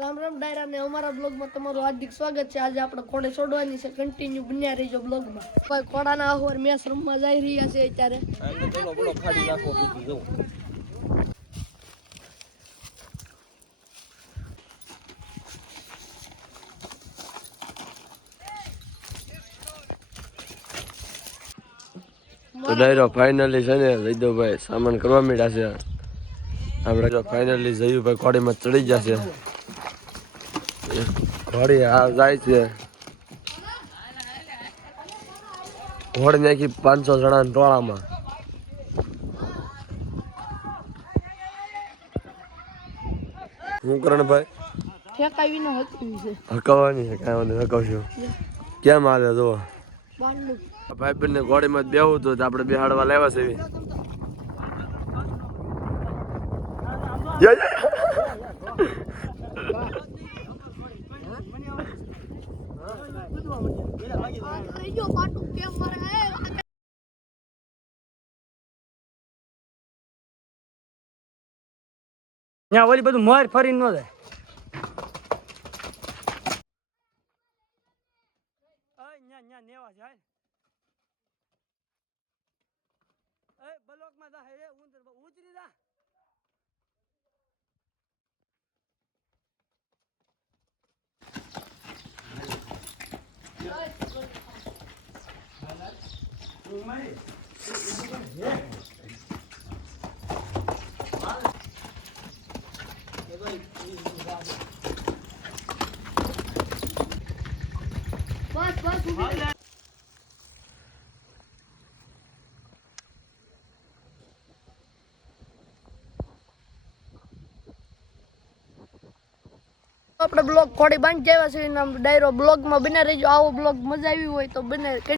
રામ રામ ડાયરા ને અમારા બ્લોગમાં તમારું હાર્દિક સ્વાગત છે। આજે આપણે ઘોડે છોડવાની છે, કન્ટિન્યુ બન્યા રહેજો બ્લોગમાં। ભાઈ ઘોડાના અહોર મેચ રમવા જઈ રહ્યા છે અત્યારે। ચલો બોલો ખાડી નાખો બીજું જો તો ડાયરો ફાઇનલી છે ને વૈદવભાઈ સામાન કરવા માંડ્યા છે। આપણે જો ફાઇનલી જયુભાઈ ઘોડીમાં ચડી જશે। ઘોડી આ જાય છે, ઘોડી નાખી 500 જણા ટોળામાં। હું કરણભાઈ ઠેકાવીને હકવી છે, હકાવવાની છે, કાંઈ વાંધો હકાવશું। કેમ હાલે જો બાંડું ભાઈ બંને ઘોડીમાં જ બેહવું હતું, આપણે બેહાડવા લાવ્યા છે। ત્યાં ઓલી બધું મોર ફરી ન જાય। આપણે બ્લોગ ઘોડી બાંધી આવ્યા છે, ડાયરો બ્લોગમાં બને રહેજો। આવો બ્લોગ મજા આવી હોય તો બને।